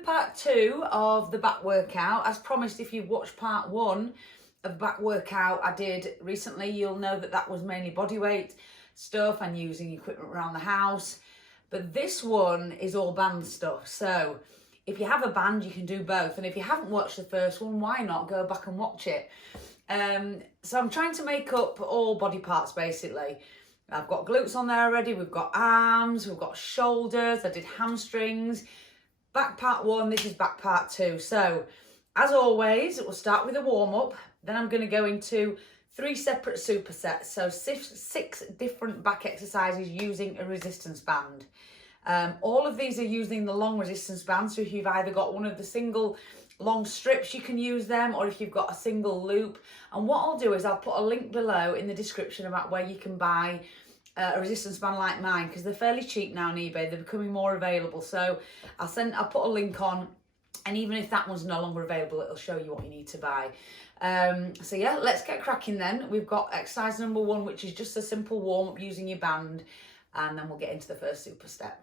with part 2 of the back workout. As promised, if you've watched part 1 of the back workout I did recently, you'll know that that was mainly body weight stuff and using equipment around the house. But this one is all band stuff. So if you have a band, you can do both. And if you haven't watched the first one, why not go back and watch it? So I'm trying to make up all body parts basically. I've got glutes on there already, we've got arms, we've got shoulders, I did hamstrings. Back part 1, this is back part 2. So as always, we'll start with a warm-up, then I'm going to go into 3 separate supersets, so 6 different back exercises using a resistance band. All of these are using the long resistance band, so if you've either got one of the single long strips you can use them, or if you've got a single loop. And what I'll do is I'll put a link below in the description about where you can buy a resistance band like mine, because they're fairly cheap now on eBay. They're becoming more available, so I'll put a link on, and even if that one's no longer available, it'll show you what you need to buy. So yeah, let's get cracking then. We've got exercise number 1, which is just a simple warm-up using your band, and then we'll get into the first super step.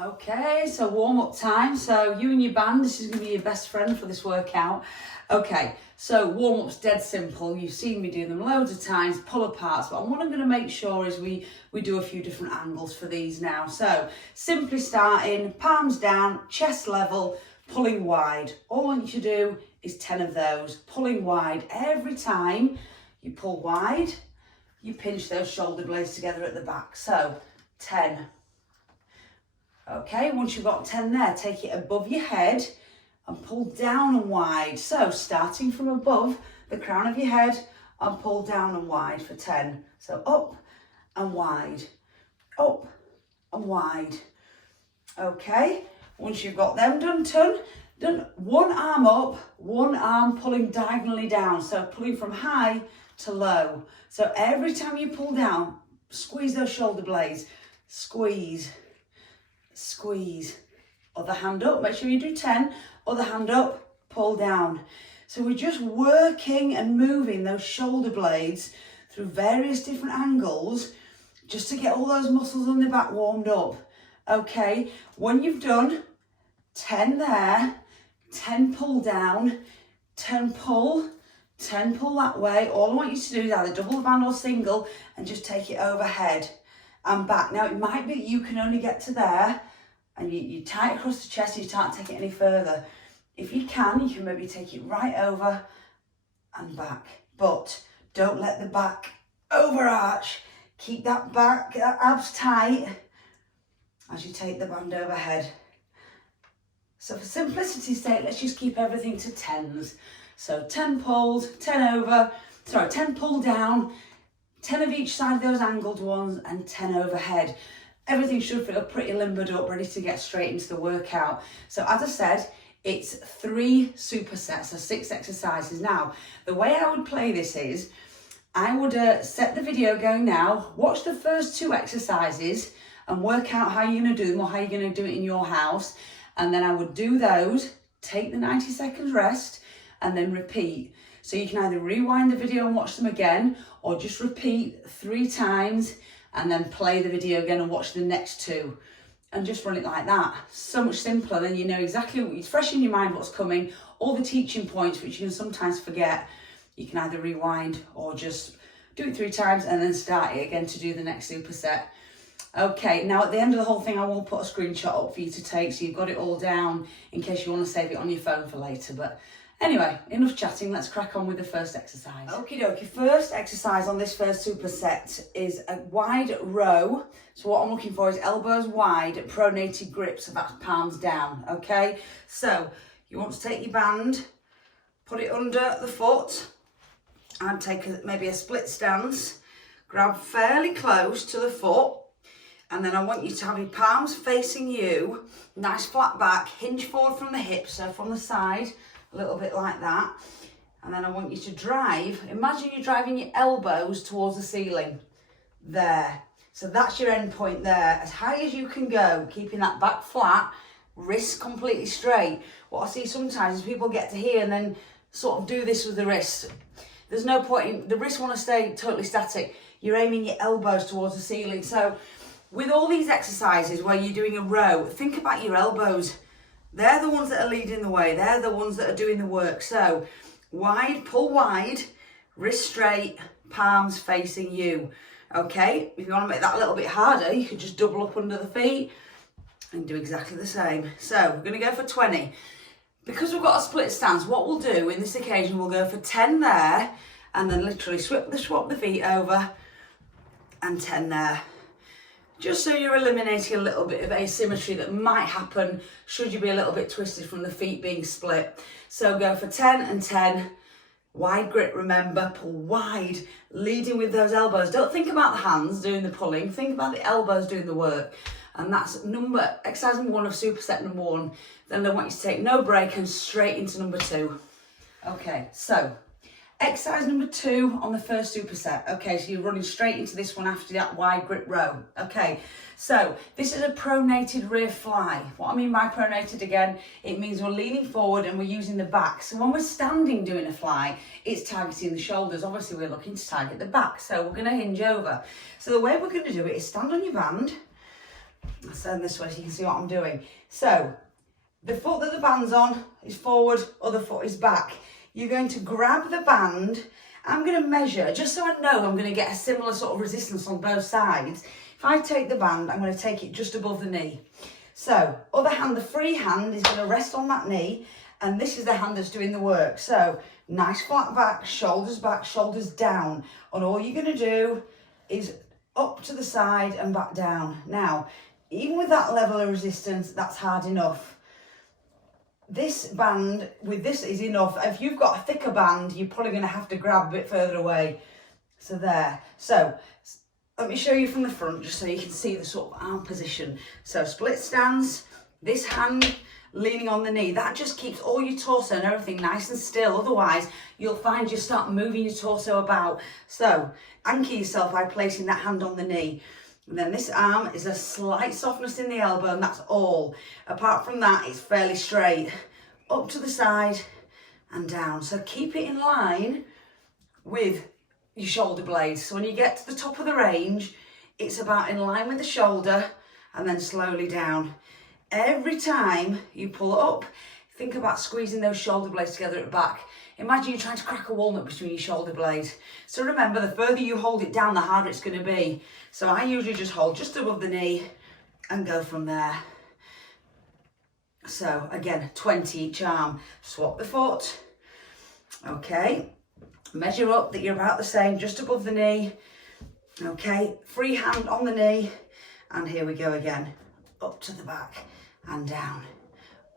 Okay, so warm-up time. So you and your band, this is going to be your best friend for this workout. Okay, so warm-up's dead simple. You've seen me do them loads of times, pull aparts, but what I'm going to make sure is we do a few different angles for these now. So simply starting, palms down, chest level, pulling wide. All I want you to do is 10 of those, pulling wide. Every time you pull wide, you pinch those shoulder blades together at the back. So 10. Okay, once you've got 10 there, take it above your head and pull down and wide. So starting from above the crown of your head and pull down and wide for 10. So up and wide, up and wide. Okay, once you've got them done, one arm up, one arm pulling diagonally down. So pulling from high to low. So every time you pull down, squeeze those shoulder blades, squeeze, squeeze. Other hand up, make sure you do 10, other hand up, pull down. So we're just working and moving those shoulder blades through various different angles just to get all those muscles on the back warmed up. Okay, when you've done 10 there, 10 pull down, 10 pull, 10 pull that way. All I want you to do is either double the band or single and just take it overhead and back. Now it might be you can only get to there and you tie it across the chest and you can't take it any further. If you can maybe take it right over and back, but don't let the back overarch. Keep that back, that abs tight as you take the band overhead. So for simplicity's sake, let's just keep everything to 10s. So 10 pulls, 10 pull down, 10 of each side of those angled ones, and 10 overhead. Everything should feel pretty limbered up, ready to get straight into the workout. So as I said, it's 3 supersets, so 6 exercises. Now, the way I would play this is, I would set the video going now, watch the first 2 exercises and work out how you're going to do them or how you're going to do it in your house. And then I would do those, take the 90 seconds rest, and then repeat. So you can either rewind the video and watch them again, or just repeat 3 times and then play the video again and watch the next 2. And just run it like that. So much simpler, then you know exactly, it's fresh in your mind what's coming, all the teaching points which you can sometimes forget. You can either rewind or just do it 3 times and then start it again to do the next superset. Okay, now at the end of the whole thing, I will put a screenshot up for you to take so you've got it all down in case you want to save it on your phone for later. But anyway, enough chatting, let's crack on with the first exercise. Okie dokie, first exercise on this first superset is a wide row. So what I'm looking for is elbows wide, pronated grip, so that's palms down, okay? So you want to take your band, put it under the foot, and take maybe a split stance, grab fairly close to the foot, and then I want you to have your palms facing you, nice flat back, hinge forward from the hips, so from the side, a little bit like that. And then I want you to drive, imagine you're driving your elbows towards the ceiling, there. So that's your end point there, as high as you can go, keeping that back flat, wrists completely straight. What I see sometimes is people get to here and then sort of do this with the wrist. There's no point in, the wrists want to stay totally static. You're aiming your elbows towards the ceiling. So with all these exercises where you're doing a row, think about your elbows They're the ones that are leading the way. They're the ones that are doing the work. So wide, pull wide, wrist straight, palms facing you. Okay, if you want to make that a little bit harder, you could just double up under the feet and do exactly the same. So we're going to go for 20. Because we've got a split stance, what we'll do in this occasion, we'll go for 10 there, and then literally swap the feet over, and 10 there. Just so you're eliminating a little bit of asymmetry that might happen should you be a little bit twisted from the feet being split. So go for 10 and 10. Wide grip, remember, pull wide, leading with those elbows. Don't think about the hands doing the pulling, think about the elbows doing the work. And that's exercise number 1 of superset number 1. Then I want you to take no break and straight into number 2. Okay, so exercise number 2 on the first superset. Okay, so you're running straight into this one after that wide grip row. Okay, so this is a pronated rear fly. What I mean by pronated again, it means we're leaning forward and we're using the back. So when we're standing doing a fly, it's targeting the shoulders. Obviously we're looking to target the back, so we're gonna hinge over. So the way we're gonna do it is stand on your band. I'll stand this way so you can see what I'm doing. So the foot that the band's on is forward, other foot is back. You're going to grab the band. I'm going to measure, just so I know I'm going to get a similar sort of resistance on both sides. If I take the band, I'm going to take it just above the knee. So, other hand, the free hand is going to rest on that knee, and this is the hand that's doing the work. So, nice flat back, shoulders down. And all you're going to do is up to the side and back down. Now, even with that level of resistance, that's hard enough. This band with this is enough. If you've got a thicker band, you're probably going to have to grab a bit further away. So there. So let me show you from the front just so you can see the sort of arm position. So split stance, this hand leaning on the knee. That just keeps all your torso and everything nice and still. Otherwise, you'll find you start moving your torso about. So anchor yourself by placing that hand on the knee. And then this arm is a slight softness in the elbow, and that's all. Apart from that, it's fairly straight. Up to the side and down. So keep it in line with your shoulder blades. So when you get to the top of the range, it's about in line with the shoulder and then slowly down. Every time you pull up, think about squeezing those shoulder blades together at the back. Imagine you're trying to crack a walnut between your shoulder blades. So remember, the further you hold it down, the harder it's going to be. So I usually just hold just above the knee and go from there. So again, 20 each arm. Swap the foot. Okay. Measure up that you're about the same, just above the knee. Okay. Free hand on the knee. And here we go again. Up to the back and down.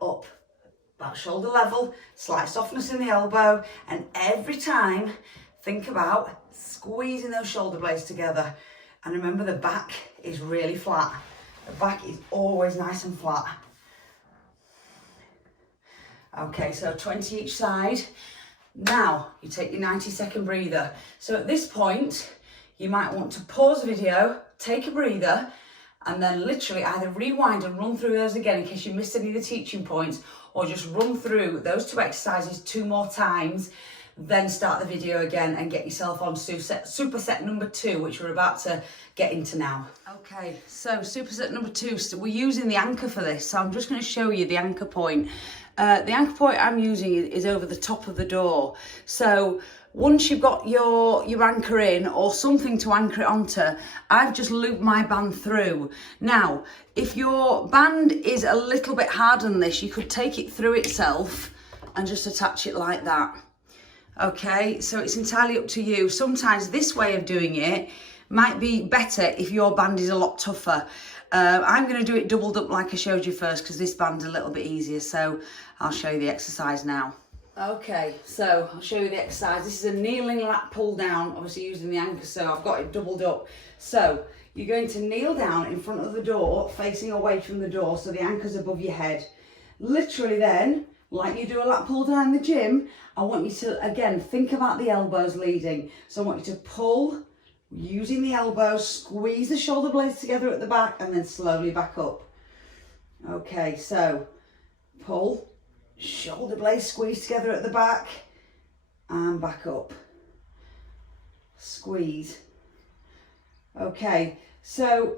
Up. About shoulder level, slight softness in the elbow, and every time think about squeezing those shoulder blades together. And remember, the back is really flat. The back is always nice and flat. Okay, so 20 each side. Now you take your 90-second breather. So at this point, you might want to pause the video, take a breather, and then literally either rewind and run through those again in case you missed any of the teaching points, or just run through those 2 exercises 2 more times, then start the video again and get yourself on superset number 2, which we're about to get into now. Okay, so superset number 2, so we're using the anchor for this, so I'm just going to show you the anchor point. The anchor point I'm using is over the top of the door. So once you've got your anchor in or something to anchor it onto, I've just looped my band through. Now, if your band is a little bit harder than this, you could take it through itself and just attach it like that. Okay, so it's entirely up to you. Sometimes this way of doing it might be better if your band is a lot tougher. I'm going to do it doubled up like I showed you first because this band's a little bit easier, so I'll show you the exercise now. Okay, so I'll show you the exercise. This is a kneeling lat pull down, obviously using the anchor, so I've got it doubled up. So you're going to kneel down in front of the door, facing away from the door, so the anchor's above your head. Literally then, like you do a lat pull down in the gym, I want you to, again, think about the elbows leading. So I want you to pull, using the elbows, squeeze the shoulder blades together at the back, and then slowly back up. Okay, so pull, shoulder blades squeeze together at the back, and back up. Squeeze. Okay, so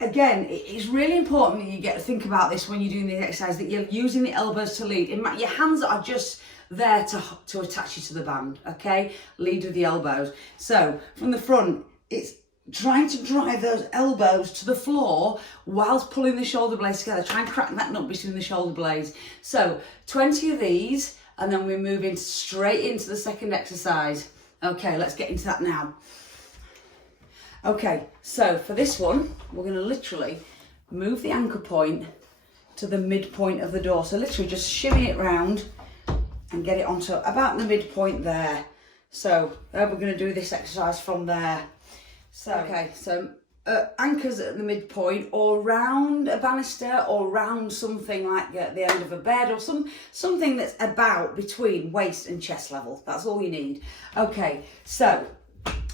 again, it's really important that you get to think about this when you're doing the exercise, that you're using the elbows to lead. Your hands are just there to attach you to the band, okay? Lead with the elbows. So from the front, it's trying to drive those elbows to the floor whilst pulling the shoulder blades together. Try and crack that nut between the shoulder blades. So 20 of these, and then we move straight into the second exercise. Okay, let's get into that now. Okay, so for this one, we're going to literally move the anchor point to the midpoint of the door. So literally just shimmy it round and get it onto about the midpoint there. So we're going to do this exercise from there. So, okay, so anchors at the midpoint, or round a banister, or round something like at the end of a bed, or something that's about between waist and chest level. That's all you need. Okay, so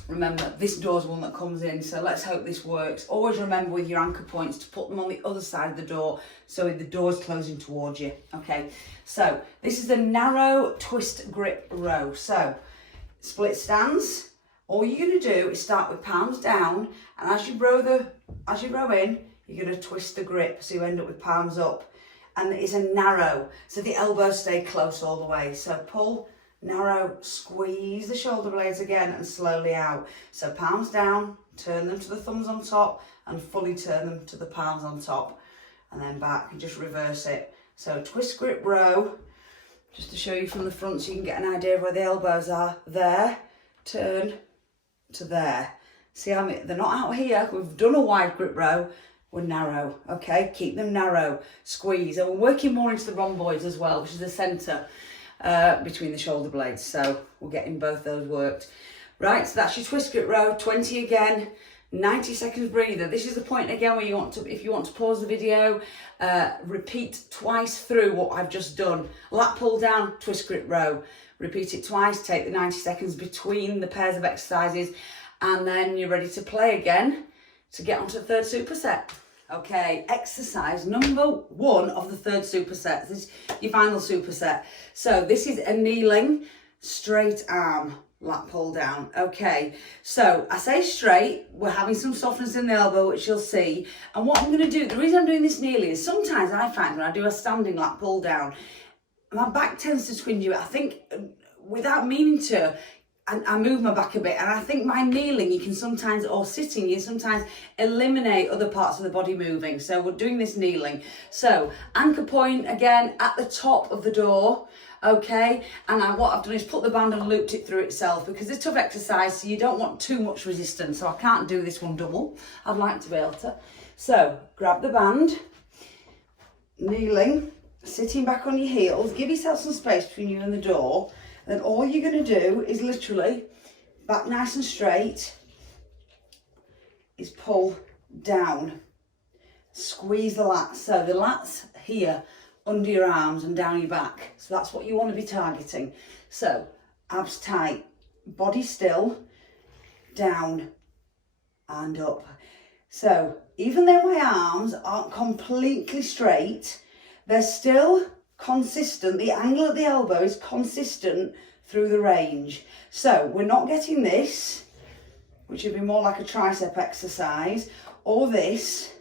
remember, this door's one that comes in, so let's hope this works. Always remember with your anchor points to put them on the other side of the door, so the door's closing towards you. Okay, so this is a narrow twist grip row. So split stance. All you're going to do is start with palms down, and as you row in, you're going to twist the grip, so you end up with palms up. And it's a narrow, so the elbows stay close all the way. So pull, narrow, squeeze the shoulder blades again, and slowly out. So palms down, turn them to the thumbs on top, and fully turn them to the palms on top. And then back, and just reverse it. So twist grip row, just to show you from the front so you can get an idea of where the elbows are. There, turn to there. See how they're not out here. We've done a wide grip row, we're narrow. Okay, keep them narrow, squeeze. And we're working more into the rhomboids as well, which is the centre between the shoulder blades. So we're getting both those worked. Right, so that's your twist grip row. 20 again, 90 seconds breather. This is the point again where you want to, if you want to pause the video, repeat twice through what I've just done. Lat pull down, twist grip row. Repeat it twice, take the 90 seconds between the pairs of exercises, and then you're ready to play again to get onto the third superset. Okay, exercise number 1 of the third superset. This is your final superset. So this is a kneeling straight arm lat pull down. Okay, so I say straight, we're having some softness in the elbow, which you'll see. And what I'm going to do, the reason I'm doing this kneeling is sometimes I find when I do a standing lat pull down, my back tends to twinge you. I think without meaning to, I move my back a bit, and I think by kneeling you can sometimes, or sitting, you sometimes eliminate other parts of the body moving. So we're doing this kneeling. So anchor point again at the top of the door. Okay, and what I've done is put the band and looped it through itself, because it's a tough exercise, so you don't want too much resistance. So I can't do this one double. I'd like to be able to. So grab the band, kneeling, sitting back on your heels, give yourself some space between you and the door. Then all you're going to do is literally back nice and straight, is pull down, squeeze the lats. So the lats here under your arms and down your back. So that's what you want to be targeting. So abs tight, body still, down and up. So even though my arms aren't completely straight, they're still consistent. The angle at the elbow is consistent through the range. So we're not getting this, which would be more like a tricep exercise, or this.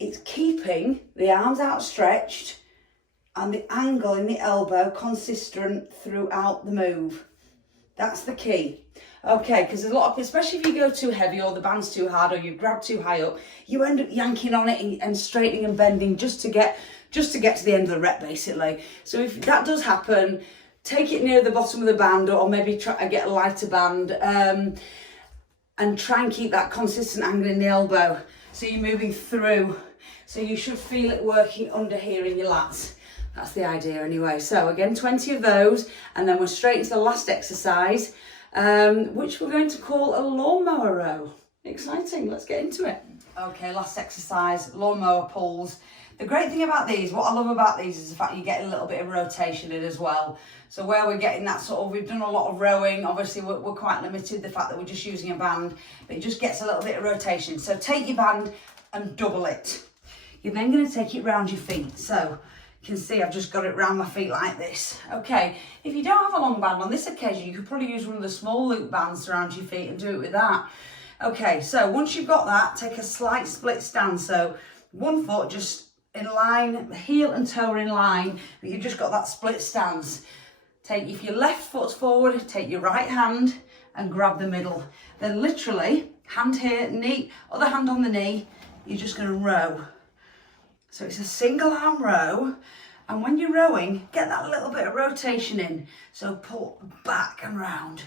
It's keeping the arms outstretched and the angle in the elbow consistent throughout the move. That's the key. Okay, because a lot of, especially if you go too heavy or the band's too hard or you grab too high up, you end up yanking on it and straightening and bending just to get to the end of the rep, basically. So if that does happen, take it near the bottom of the band, or maybe try to get a lighter band, and try and keep that consistent angle in the elbow. So you're moving through. So you should feel it working under here in your lats. That's the idea anyway. So again, 20 of those, and then we're straight into the last exercise, which we're going to call a lawnmower row. Exciting, let's get into it. Okay, last exercise, lawnmower pulls. The great thing about these, what I love about these, is the fact you get a little bit of rotation in as well. So where we're getting that sort of, we've done a lot of rowing, obviously we're quite limited, the fact that we're just using a band, but it just gets a little bit of rotation. So take your band and double it. You're then going to take it round your feet. So you can see I've just got it round my feet like this. Okay, if you don't have a long band on this occasion, you could probably use one of the small loop bands around your feet and do it with that. Okay, so once you've got that, take a slight split stance. So one foot just in line, heel and toe are in line, but you've just got that split stance. Take, if your left foot's forward, take your right hand and grab the middle. Then literally, hand here, knee, other hand on the knee, you're just gonna row. So it's a single arm row. And when you're rowing, get that little bit of rotation in. So pull back and round.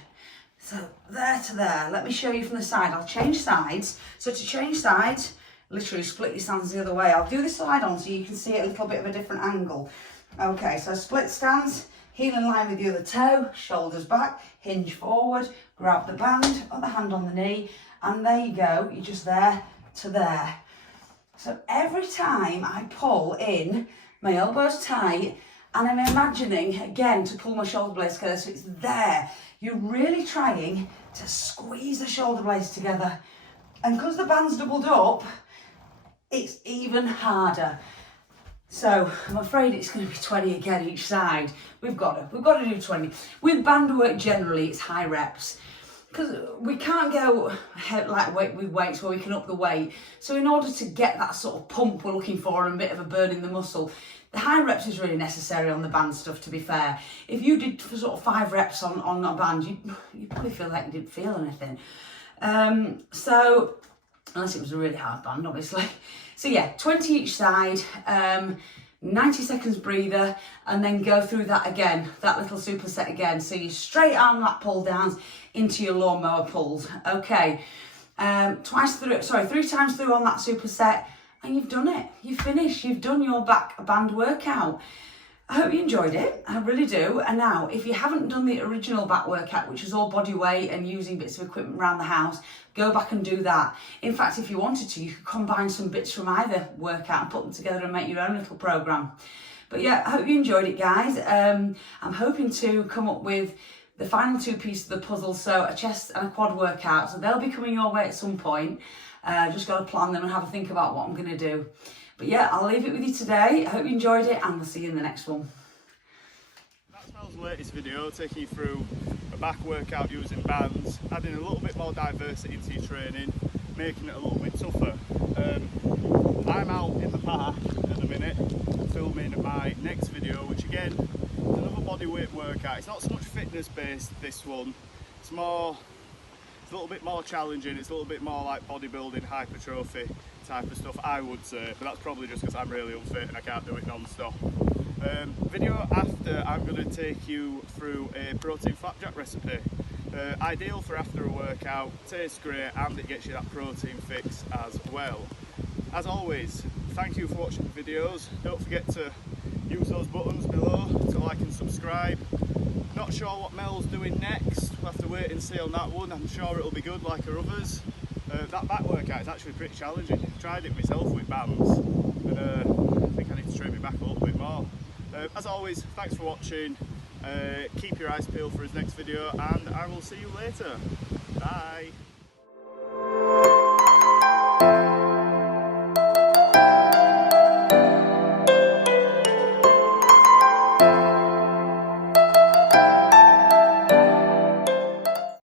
So there to there. Let me show you from the side. I'll change sides. So to change sides, literally split your stance the other way. I'll do the slide on so you can see it a little bit of a different angle. Okay, so split stance, heel in line with the other toe, shoulders back, hinge forward, grab the band, other hand on the knee, and there you go. You're just there to there. So every time I pull in, my elbows tight, and I'm imagining, again, to pull my shoulder blades together so it's there. You're really trying to squeeze the shoulder blades together. And because the band's doubled up, it's even harder. So I'm afraid it's going to be 20 again each side. We've got to do 20. With band work generally, it's high reps. Because we can't go lightweight with weights where we can up the weight. So in order to get that sort of pump we're looking for and a bit of a burn in the muscle, the high reps is really necessary on the band stuff, to be fair. If you did sort of 5 reps on a band, you'd probably feel like you didn't feel anything. So, unless it was a really hard band, obviously. So yeah, 20 each side, 90 seconds breather, and then go through that again, that little superset again. So you straight arm lat pull downs into your lawnmower pulls. Okay, 3 times through on that superset, and you've done it. You've finished. You've done your back band workout. I hope you enjoyed it. I really do. And now, if you haven't done the original back workout, which is all body weight and using bits of equipment around the house, go back and do that. In fact, if you wanted to, you could combine some bits from either workout and put them together and make your own little program. But yeah, I hope you enjoyed it, guys. I'm hoping to come up with the final 2 pieces of the puzzle, so a chest and a quad workout. So they'll be coming your way at some point. Just got to plan them and have a think about what I'm going to do. But yeah, I'll leave it with you today. I hope you enjoyed it, and we'll see you in the next one. That's Mel's latest video, taking you through a back workout using bands, adding a little bit more diversity into your training, making it a little bit tougher. I'm out in the park at the minute, filming my next video, which again, is another bodyweight workout. It's not so much fitness based, this one. It's a little bit more challenging, it's a little bit more like bodybuilding, hypertrophy type of stuff, I would say, but that's probably just because I'm really unfit and I can't do it non-stop. Video after, I'm going to take you through a protein flapjack recipe. Ideal for after a workout, tastes great, and it gets you that protein fix as well. As always, thank you for watching the videos. Don't forget to use those buttons below to like and subscribe. Not sure what Mel's doing next, we'll have to wait and see on that one. I'm sure it'll be good like her others. That back workout is actually pretty challenging. I've tried it myself with bands, and I think I need to train my back a little bit more. As always, thanks for watching. Keep your eyes peeled for his next video, and I will see you later. Bye.